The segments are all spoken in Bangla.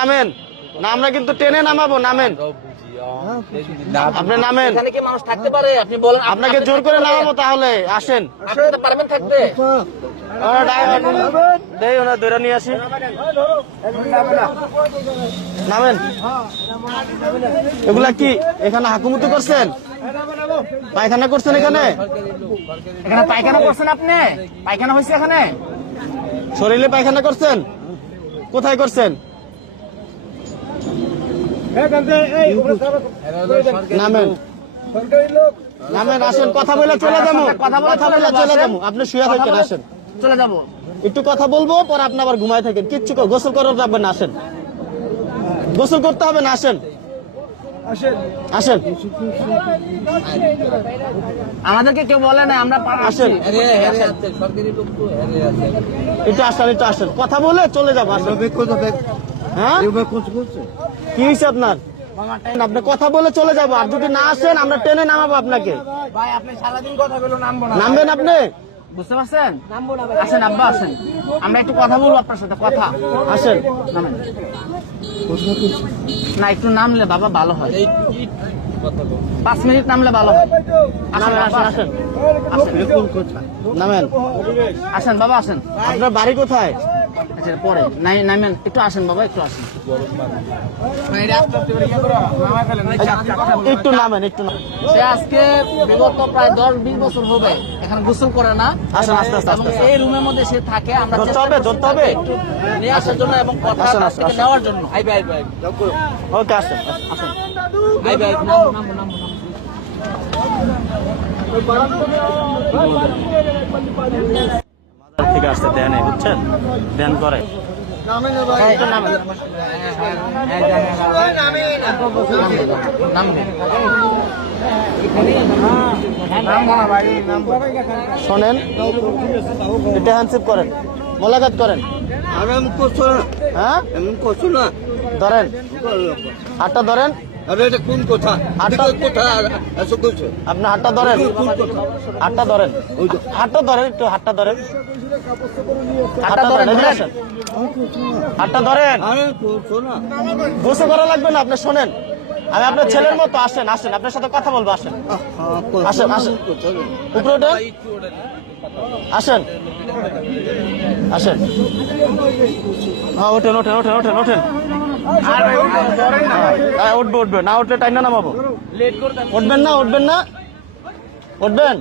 নামেন না, আমরা কিন্তু টেনে নামাবো, নামেন আপনি নামেন। এখানে কি মানুষ থাকতে পারে? আপনি বলেন। আপনাকে জোর করে নামাবো, তাহলে আসেন। আপনি তো পারবেন থাকতে? দেই ওনা ধরে নিয়ে আসি, নামেন। এগুলা কি এখানে হাকুমতি করছেন? পায়খানা করছেন এখানে? এখানে পায়খানা করছেন আপনি? পায়খানা হয়েছে এখানে? শরীরে পায়খানা করছেন? কোথায় করছেন? নামেন নামেন, আসেন, কথা বলে চলে যাবো, কথা বলে চলে যাবো। আপনি শুয়ে থাকেন, আসেন, চলে যাবো। একটু কথা বলবো, পরে আপনি আবার ঘুমায় থাকেন। কিচ্ছু গোসল করার যাবেন না, আসেন, গোসল করতে হবে না, আসেন আসেন। আমাদেরকে কেউ বলে না, আমরা আসেন, একটু আসেন, একটু আসেন, কথা বলে চলে যাবো, আসেন। হ্যাঁ, কি হয়েছে আপনার? আপনি কথা বলে চলে যাবো, আর যদি না আসেন আমরা টেনে নামাবো আপনাকে। ভাই আপনি সারাদিন কথা বলো, নামবো না। নামবেন আপনি? বুঝতে পারছেন? আসেন আব্বা, আসেন, আমরা একটু কথা বলবো আপনার সাথে, কথা। আসেন, নামেন। না, একটু নামলে বাবা ভালো হয়, 5 মিনিট নামলে ভালো হয়। আসেন, আসেন, আসেন, নামেন। আসেন বাবা, আসেন। আপনার বাড়ি কোথায়? আচ্ছা পরে নামেন, একটু আসেন বাবা, একটু আসেন। একটু নামেন, একটু নামেন। সে আজকে বিগত প্রায় 10-20 বছর হবে এখানে গোসল করে না। আসেন, আস্তে আস্তে, এবং আস্তে আস্তে। এই রুমের মধ্যে সে থাকে, আমরা ধরতে চেষ্টা হবে, করছি ধরতে হবে। তাকে একটু নিয়ে আসার জন্য এবং কথা আসেন, তার আসেন, থেকে আসেন। নেওয়ার জন্য। আইবে ওকে, আসেন। আইবে, নামবো। ঠিক আছে, দেন, বুঝছেন, দেন করে। একটু নামেন। শোনেন, এটা হ্যান্ডশেক করেন, মোলাকাত করেন। হ্যাঁ, ধরেন, হাতটা ধরেন। কোন কথা? আপনি হাতটা ধরেন, হাতটা ধরেন, হাতটা ধরেন, একটু হাতটা ধরেন, হাতটা ধরেন, এদিকে আসেন। হাতটা ধরেন, গোসল করা লাগবে না, আপনি শোনেন, আমি আপনার ছেলের মতো। আসেন, আসেন, আপনার সাথে কথা বলবো, আসেন, আসেন, আসেন, উপরে ওঠেন, আসেন, আসেন। হ্যাঁ, ওঠেন, ওঠেন, ওঠেন, ওঠেন, ওঠেন। হ্যাঁ, উঠবে, না উঠলে টাইনা নামাবো। উঠবেন না, উঠবেন না, উঠবেন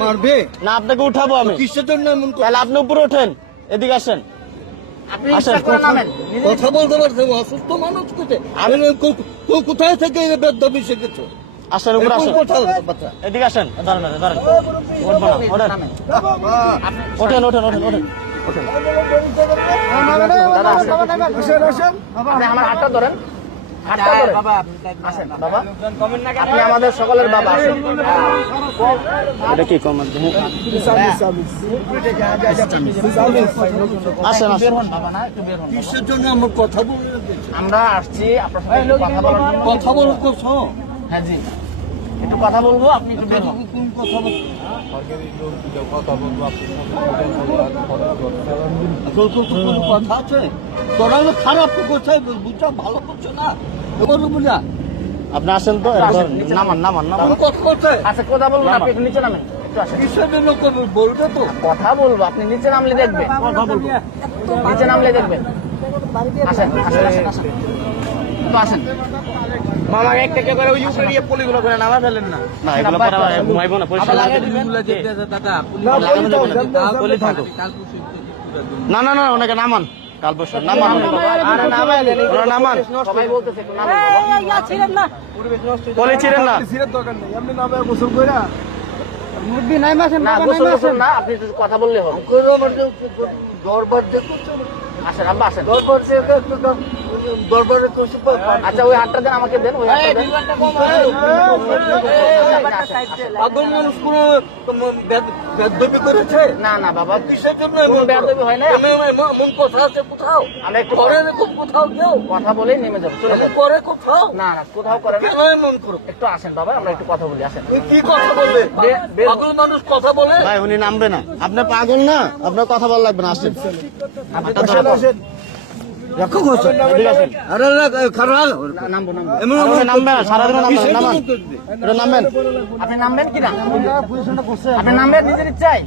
মারবে না, আপনাকে উঠাবো আমি। কিসের জন্য এমন তাহলে আপনি উপরে ওঠেন, এদিকে আসেন, আপনি আসেন। ইচ্ছা করে নামেন। কথা বলতে পারছে? অসুস্থ মানুষ কোথায়? আমি কোথায় থেকে বেদবি শিখেছো? আসেন, উপরে আসেন, এদিকে আসেন। ধরেন, ধরেন, উঠবো না, ওঠেন, ওঠেন, ওঠেন, ওঠেন, ওঠেন, ওঠেন। দাদা, আসেন। আপনি আমার হাতটা ধরেন, হাতটা ধরেন। আসেন বাবা, আপনি আমাদের সকলের বাবা। আসেন। এটা কি কম? আসেন, আসেন। বের হন বাবা, না একটু বের হন। কিসের জন্য আমার কথা বলে? আমরা আসছি আপনার সাথে একটু কথা বলার জন্য। কথা বলে করছো? হ্যাঁ জি, একটু কথা বলবো, আপনি একটু বের হন। কোন কথা বল? কোনো কথা আছে? তোরা হলো খারাপ কোথায় বুঝছো, ভালো করছো না? এবার বুঝা আপনি আসেন তো, নামান, নামান, নামান। কোনো কথা করছে? আচ্ছা কথা বলবো না, আপনি একটু নিচে নামেন, একটু আসেন। কিসের জন্য বলবে তো? কথা বলবো, আপনি নিচে নামলে দেখবেন। কথা বলবো। নিচে নামলে দেখবেন। আসেন, আসেন, আসেন, আসেন, একটু আসেন। মামা একটা করে ওই উপরে দিয়ে পলিগুলো করে নামা ফেলেন না। না, এগুলো পরে আবার ঘুমাইবো না, পরিষ্কার আবার লাগিয়ে করে দিবেন। লাগানো যাবে না। বলি থাকো। না, না, না, ওনাকে নামান, কাল পরশু নামান। আরে নামাই দেন, ওরা নামান, সবাই বলতেছে একটু নামেন। বলে ছিলেন না। সিরের দরকার নেই, এমনি নামে গোসল কইরা না, গোসল গোসল না, আপনি একটু কথা বললে হবে। দরবার দেখো, আসেন আব্বা, আসেন। দরবারে করছে আচ্ছা ওই হাতটা দেন, আমাকে দেন, ওই হাতটা দেন। পাগল মানুষ কোনো বেদবি করেছে? না না বাবা, কিসের জন্য কোনো বেয়াদবি হয় না। এমন কথা আছে কোথাও? আমরা একটু করে কোথাও কেউ কথা বলেই নেমে যাবো, চলে যাবো। করে কোথাও? না না, কোথাও করে না। কেন এমন করো? একটু আসেন বাবা, আমরা একটু কথা বলি, আসেন। তুই কি কথা বলবে? বের- পাগল মানুষ কথা বলে? ভাই, উনি নামবে না, আপনি পাগল না, আপনার কথা বলা লাগবে না, আসেন। আপনি হাতটা ধরেন। রাখো গোসা এদিকে আসেন। আরে খারাপ নামবো এমন আপনি নামবেন না, সারাদিন নামবেন, নামান। এটা নামবেন। আপনি নামবেন কি না আপনি নামবেন নিজের ইচ্ছায়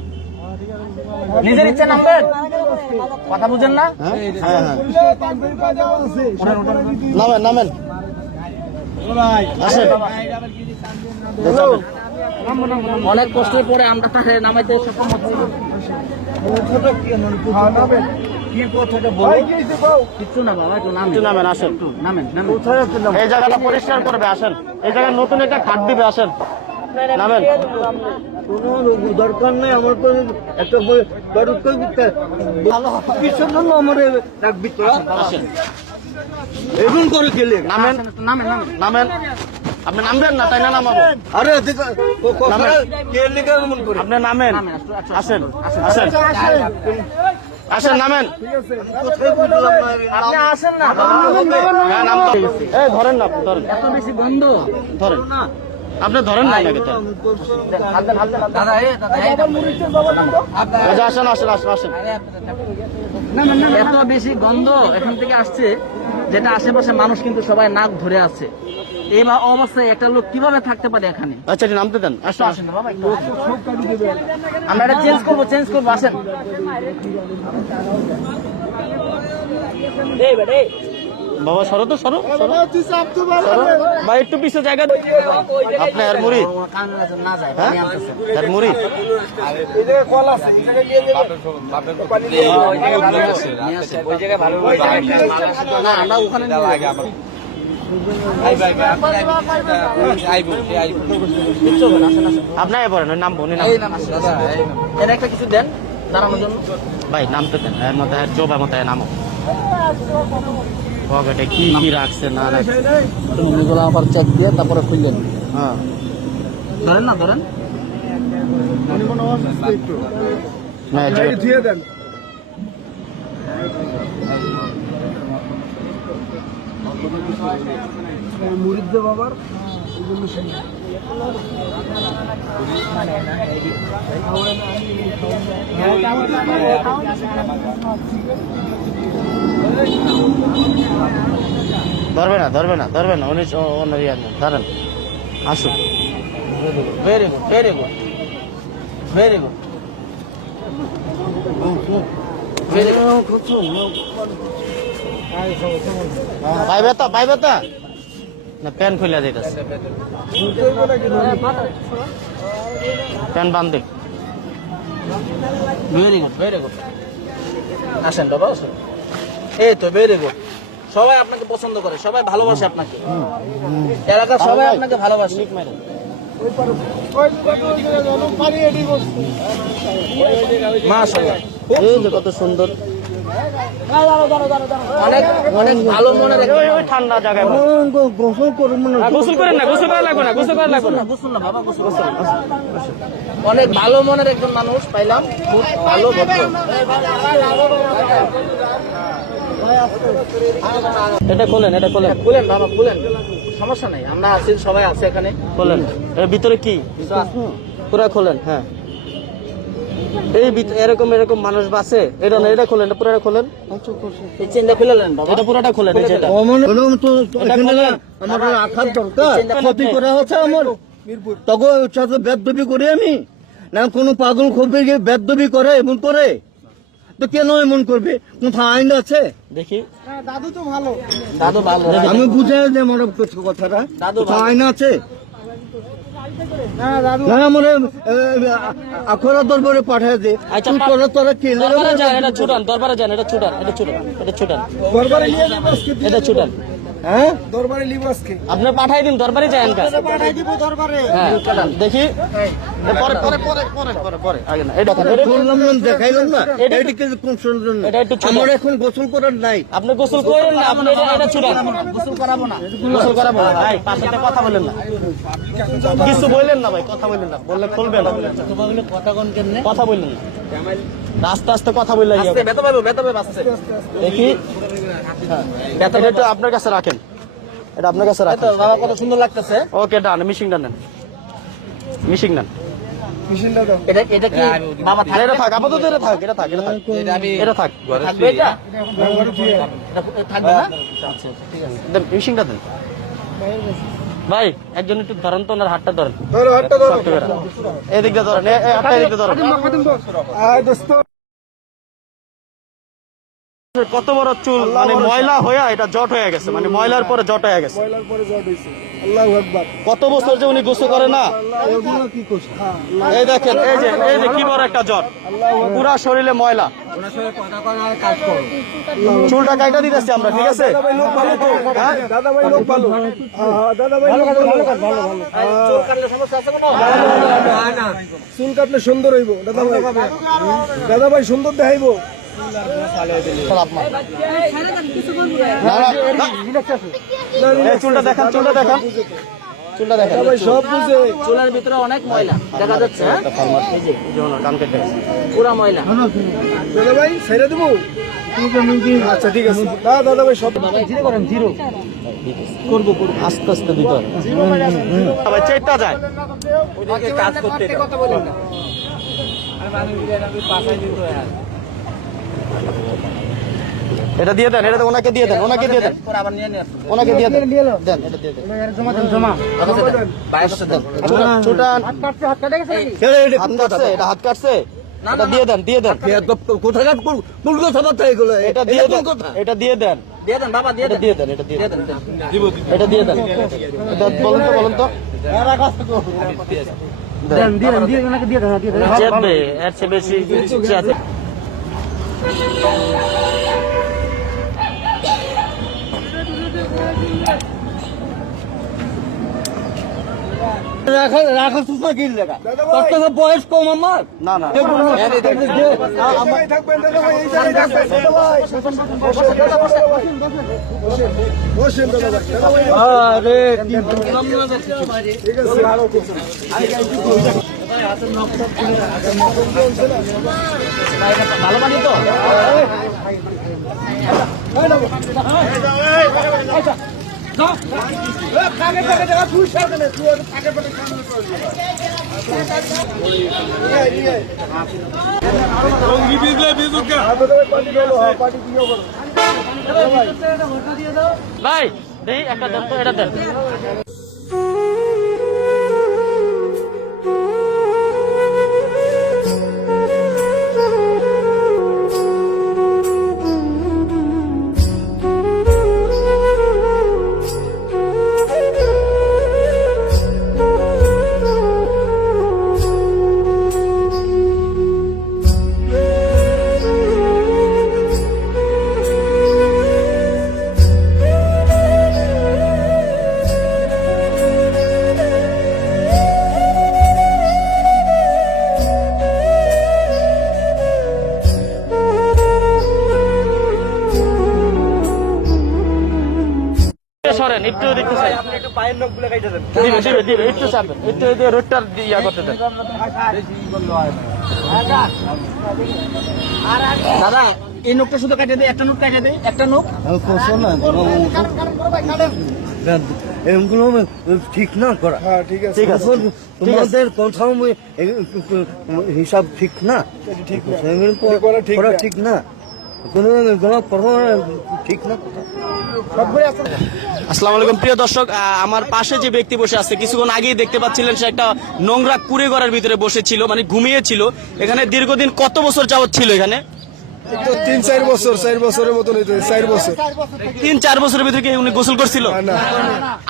নিজের ইচ্ছায় নামবেন কথা বুঝেন না হ্যাঁ হ্যাঁ হ্যাঁ নামেন নামেন আসেন যাবেন। অনেক কষ্টের পরে আমরা তাকে নামাইতে সক্ষম হচ্ছি কি কথাটা বলো কিচ্ছু না বাবা একটু নামেন একটু নামেন, আসেন। নামেন নামেন এই জায়গাটা পরিষ্কার করবে, আসেন। এই জায়গায় নতুন একটা খাট দিবে, আসেন নামেন। কোনো দরকার নেই আমার তো একটা ভালো কিসের জন্য আমার রাখবি তোরা আসেন এমন করে খেলে নামেন নামেন নামেন নামেন। আপনি নামবেন না, তাই না নামাবো? আরে কে লেগে এমন করে আপনি নামেন, আসেন আসেন আসেন নামেন। কোথায় বুঝলাম না আপনি আসেন না হ্যাঁ নাম তো এই ধরেন না, আপনি ধরেন এত বেশি গন্ধ ধরেন আপনি ধরেন না এটাকে তো। দাদা এই যে আসেন আসেন আসেন আসেন। এত বেশি গন্ধ এখান থেকে আসছে যেটা আশেপাশে মানুষ কিন্তু সবাই নাক ধরে আছে এই অবস্থায় একটা লোক কিভাবে থাকতে পারে এখানে আচ্ছা এটি নামতে দেন, আসেন আসেন। আসেন না বাবা একটু আমরা এটা চেঞ্জ করবো আসেন বাবা সরো তো, সরো সরো ভাই, একটু পিছিয়ে জায়গা দেন। আপনি আর মুড়ি না যায় হ্যাঁ আর মুড়ি না আমরা ওখানে আপনার পড়েন, ওই নামবো উনি নামবো। এর একটা কিছু দেন দাঁড়ানোর জন্য ভাই নামতে দেন, এর মধ্যে চোপ এর মধ্যে নামো। পকেটে কি কি রাখছে না রাখছে, এগুলো আবার চেক দিয়ে তারপরে খুললেন হ্যাঁ ধরেন না ধরেন না এই যে- ধরবে না উনি অন্য ইয়ে আনবেন, ধরেন আসুন। Very good very good very good পাইবে তা না প্যান খুলে দিতেছে, প্যান বান্ধে। ভেরি গুড ভেরি গুড আসেন বাবা আসেন এই তো ভেরি গুড সবাই আপনাকে পছন্দ করে সবাই ভালোবাসে আপনাকে এলাকার সবাই আপনাকে ভালোবাসে মাশাআল্লাহ এই যে কত সুন্দর, অনেক অনেক ভালো মনের একটা ওই ঠান্ডা জায়গায় গোসল করবো না গোসল করেন না, গোসল করা লাগবে না, গোসল করা লাগবে না। গোসল না বাবা গোসল অনেক ভালো মনের একজন মানুষ পাইলাম খুব ভালো ভদ্র এটা খোলেন, এটা খোলেন, খুলেন বাবা খুলেন সমস্যা নাই আমরা আছি সবাই আছে এখানে খোলেন। এর ভিতরে কি পুরা খোলেন, হ্যাঁ এই এরকম এরকম মানুষ বাসে, এটা না, এটা খোলেন, এটা পুরোটা খোলেন, এই চেনটা খুলে নেন বাবা এটা পুরোটা খোলেন, এই যে এটা। এখানে আমার রাখার দরকার ক্ষতি করা হচ্ছে আমার তখন সাথে বেদবি করি আমি না কোনো পাগল খোপে গিয়ে বেদবি করে এমন করে তো কেন এমন করবে কোথায় আইন আছে দেখি দাদু ভালো আমি বুঝাই যে আমার কথাটা দাদু কোথায় আইন আছে না আমার আখড়া দরবারে পাঠায় দে আচ্ছা, তুই তোরা কে দরবারে যান, এটা ছুটান, দরবারে যান, এটা ছুটান, এটা ছুটান, এটা ছুটান, এটা ছুটান। হ্যাঁ আপনি পাঠাই দিন, দরবারে যান কাজ। হ্যাঁ দেখি পরে পরে পরে পরে পরে পরে আগে না, এটা বললাম না দেখাইলাম না এদিকে কোন জন্য এটা একটু ছোট। আমার এখন গোসল করার নাই আপনি গোসল করেন না, আপনি এটা ছুটান, গোসল করাবো না গোসল করাবো না ভাই, পাশে কথা বলেন না, কিছু বললেন না ভাই, কথা বললেন না, বললে খুলবে না, কথা কোন কেমনে কথা বললেন না, আস্তে আস্তে কথা বললে আস্তে ব্যথা পাবে আসছে দেখি। হ্যাঁ এটা একটু আপনার কাছে রাখেন, এটা আপনার কাছে তো রাখেন। বাবা কত সুন্দর লাগতেছে ওকে ডান, মিশিং ডান নেন, মিশিং ডান। এটা এটা কি মামা এটা থাক, আপাতত এটা থাক, এটা থাক, এটা থাক, এটা থাক। থাকবে এটা? এটা থাকবে না? আচ্ছা ঠিক আছে। দেন, ফিশিংটা দেন। ভাই একজন একটু ধরেন তো, ওনার হাতটা ধরেন। শক্ত করে। এদিক দিয়ে ধরেন, এই হাতটা এদিক দিয়ে ধরেন। কত বড় চুল, মানে ময়লা হয়ে এটা জট হয়ে গেছে, মানে ময়লার পরে জট হয়ে গেছে। কত বছর যে উনি গোসল করে না। এই দেখেন, এই যে কি বড় একটা জট, পুরা শরীরে ময়লা। চুলটা কাইটা দিতেছি আমরা, ঠিক আছে? চুল কাটলে সমস্যা আছে কোনো? চুল কাটলে সুন্দর হইব দাদা ভাই সুন্দর দেখাইব। এই চুলটা দেখান, চুলটা দেখান, চুলটা দেখান। দাদা ভাই সব বুঝে। চুলের ভিতরে অনেক ময়লা দেখা যাচ্ছে, হ্যাঁ? এই যে এই যে ওনার কান কেটে গেছে। পুরা ময়লা। দাদা ভাই ছেড়ে দেবো। আচ্ছা ঠিক আছে। দাদা ভাই সব আস্তে আস্তে দিতে হবে। ভাই চেটটা যায়। কাজ করতে এটা দিয়ে দেন, এটা ওনাকে দিয়ে দেন, ওনাকে দিয়ে দেন, আবার নিয়ে নিয়ে আসুন। ওনাকে দিয়ে দেন, দেন, এটা দিয়ে দেন। ছোটা হাত কাটছে, এটা হাত কাটছে, এটা দিয়ে দেন, দিয়ে দেন, কোথায় কোন কথা বার্তা এগুলো? এটা দিয়ে দেন, এটা দিয়ে দেন, দিয়ে দেন বাবা, দিয়ে এটা দেন, দিয়ে দেন, এটা দিয়ে দিয়ে দেন, দেন। এটা দিয়ে দেন। এটা বলুন তো, বলুন তো। চেপবে, এর চেয়ে বেশি চেপে। রাখা সুস্থ কি লেখা? তোর থেকে বয়স কম আমার। না না, থাকবেন দাদা ভাই, এই জায়গায় থাকবেন দাদা ভাই। বসেন দাদা ভাই। দাদা ভাই আরে কি বললাম না ঠিক আছে। ভালো পানি তো? ভাই দেই একটা দেন তো, এটা দেন। সরেন একটু, দেখতে চাই। একটু পায়ের নখ গুলো কাইটা দেন। দিবে, দিবে, দিবে, একটু চাপেন, একটু এই যে রোডটা ইয়া করতে দেন। দাদা এই নখটা শুধু কাটে দেয়, একটা নখ কাটে দেয়, একটা নখ। এগুলো ঠিক না করা। হ্যাঁ ঠিক আছে। ঠিক আছে, তোমাদের কোথাও হিসাব ঠিক না, ঠিক না। এগুলো করা ঠিক করা না। ঠিক না, কোনো এগুলো করা ঠিক না। আসসালামু আলাইকুম প্রিয় দর্শক, আমার পাশে যে ব্যক্তি বসে আছে কিছুক্ষণ আগেই দেখতে পাচ্ছিলেন, সে একটা নোংরা কুড়ে ঘরের ভিতরে বসেছিল, মানে ঘুমিয়েছিল। এখানে দীর্ঘদিন কত বছর যাবত ছিল এখানে? তো 3-4 বছর, 4 বছরের মতন হইতে 4 বছর। 3-4 বছরের ভিতরে কি উনি গোসল করছিল? না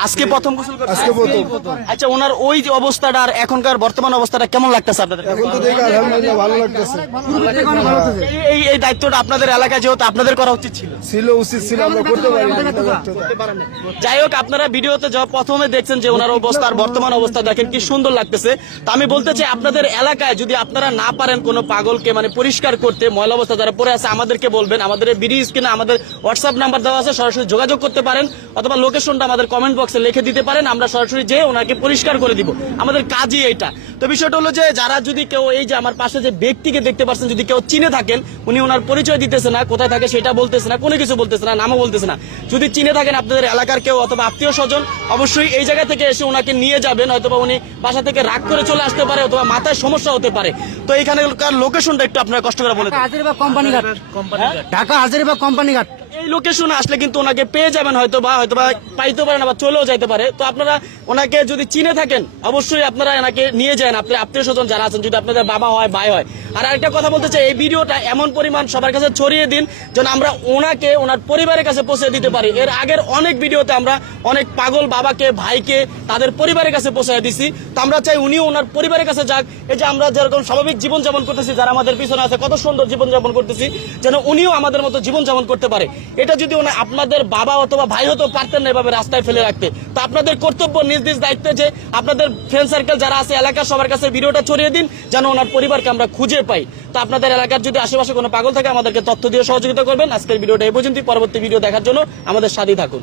আজকে প্রথম গোসল করছে? আজকে প্রথম। আচ্ছা, ওনার ওই যে অবস্থাটা আর এখনকার বর্তমান অবস্থাটা কেমন লাগতেছে আপনাদের? এখন তো দেখি আলহামদুলিল্লাহ ভালো লাগতেছে। এই দায়িত্বটা আপনাদের এলাকায় যেহেতু আপনাদের করা উচিত ছিল। উচিত ছিল, আমরা করতে পারি না। যাই হোক, আপনারা ভিডিওতে যা প্রথমে দেখছেন যে ওনার অবস্থা আর বর্তমান অবস্থা দেখেন কি সুন্দর লাগতেছে। তা আমি বলতে চাই, আপনাদের এলাকায় যদি আপনারা না পারেন কোনো পাগলকে মানে পরিষ্কার করতে, ময়লা অবস্থা যারা পড়ে করে আছে আমাদেরকে বলবেন। আমাদের ভিডিও স্ক্রিনে আমাদের হোয়াটসঅ্যাপ নাম্বার দেওয়া আছে, সরাসরি যোগাযোগ করতে পারেন, অথবা লোকেশনটা আমাদের কমেন্ট বক্সে লিখে দিতে পারেন, আমরা সরাসরি যেয়ে ওনাকে পরিষ্কার করে দিব। আমাদের কাজই এইটা। তো বিষয়টা হলো যে যারা যদি কেউ এই যে আমার পাশে যে ব্যক্তিকে দেখতে পাচ্ছেন, যদি কেউ চিনে থাকেন, উনি ওনার পরিচয় দিতেছে না, কোথায় থাকে সেটা বলতেছে না, কোনো কিছু বলতেছে না, নামও বলতেছে না। যদি চিনে থাকেন আপনাদের এলাকার কেউ অথবা আত্মীয় স্বজন, অবশ্যই এই জায়গা থেকে এসে ওনাকে নিয়ে যাবেন। হয়তোবা উনি বাসা থেকে রাগ করে চলে আসতে পারে, অথবা মাথায় সমস্যা হতে পারে। তো এইখানকার লোকেশনটা একটু আপনারা কষ্ট করে বলে দিন। হাজারিবাগ কোম্পানিঘাট, ঢাকা হাজারিবাগ কোম্পানিঘাট। এই লোকেশনে আসলে কিন্তু ওনাকে পেয়ে যাবেন, হয়তোবা পাইতে পারেন, আবার চলেও যাইতে পারে। তো আপনারা ওনাকে যদি চিনে থাকেন, অবশ্যই আপনারা এনাকে নিয়ে যান, আপনার আত্মীয় স্বজন যারা আছেন, যদি আপনাদের বাবা হয়, ভাই হয়। আর আরেকটা কথা বলতে চাই, এই ভিডিওটা এমন পরিমাণ সবার কাছে ছড়িয়ে দিন যেন আমরা ওনাকে ওনার পরিবারের কাছে পৌঁছে দিতে পারি। এর আগের অনেক ভিডিওতে আমরা অনেক পাগল বাবাকে, ভাইকে তাদের পরিবারের কাছে পৌঁছে দিছি। তো আমরা চাই উনিও ওনার পরিবারের কাছে যাক। এই যে আমরা যেরকম স্বাভাবিক জীবনযাপন করতেছি, যারা আমাদের পিছনে আছে, কত সুন্দর জীবনযাপন করতেছি, যেন উনিও আমাদের মতো জীবনযাপন করতে পারে। এটা যদি আপনাদের বাবা অথবা ভাই হতে পারতেন না এভাবে রাস্তায় ফেলে রাখতে। তো আপনাদের কর্তব্য, নিজ নিজ দায়িত্বে যে আপনাদের ফ্রেন্ড সার্কেল যারা আছে এলাকার সবার কাছে ভিডিওটা ছড়িয়ে দিন, যেন ওনার পরিবারকে আমরা খুঁজে পাই। তো আপনাদের এলাকার যদি আশেপাশে কোনো পাগল থাকে, আমাদেরকে তথ্য দিয়ে সহযোগিতা করবেন। আজকের ভিডিওটা এই পর্যন্তই। পরবর্তী ভিডিও দেখার জন্য আমাদের সাথেই থাকুন।